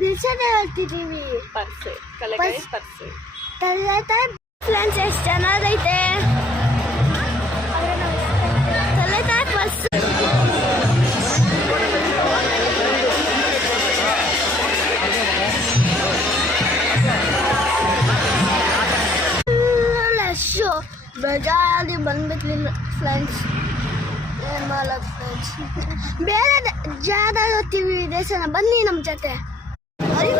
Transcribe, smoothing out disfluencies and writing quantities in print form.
ದಿಲ್ಸನೇ ಹೇಳ್ತಿದ್ದೀವಿ. ಪರ್ಸ್ ಕಲೆಕಾಯಿ purse. Friends ಎಷ್ಟು ಚೆನ್ನಾಗೈತೆ ಕಲೆಕಾಯಿ ಪರ್ಸ್. ಲಶ್ಶು ಬೇಜಾರಾಗಿ ಬಂದ್ಬಿಟ್ಲಿಲ್ಲ ಫ್ರೆಂಡ್ಸ್. ಏನು ಮಾಡೋದು ಫ್ರೆಂಡ್ಸ್, ಬೇರೆ ಜಾಗ ಹೋಗ್ತೀವಿ ದೇಶನ, ಬನ್ನಿ ನಮ್ಮ ಜೊತೆ. ಅರಿ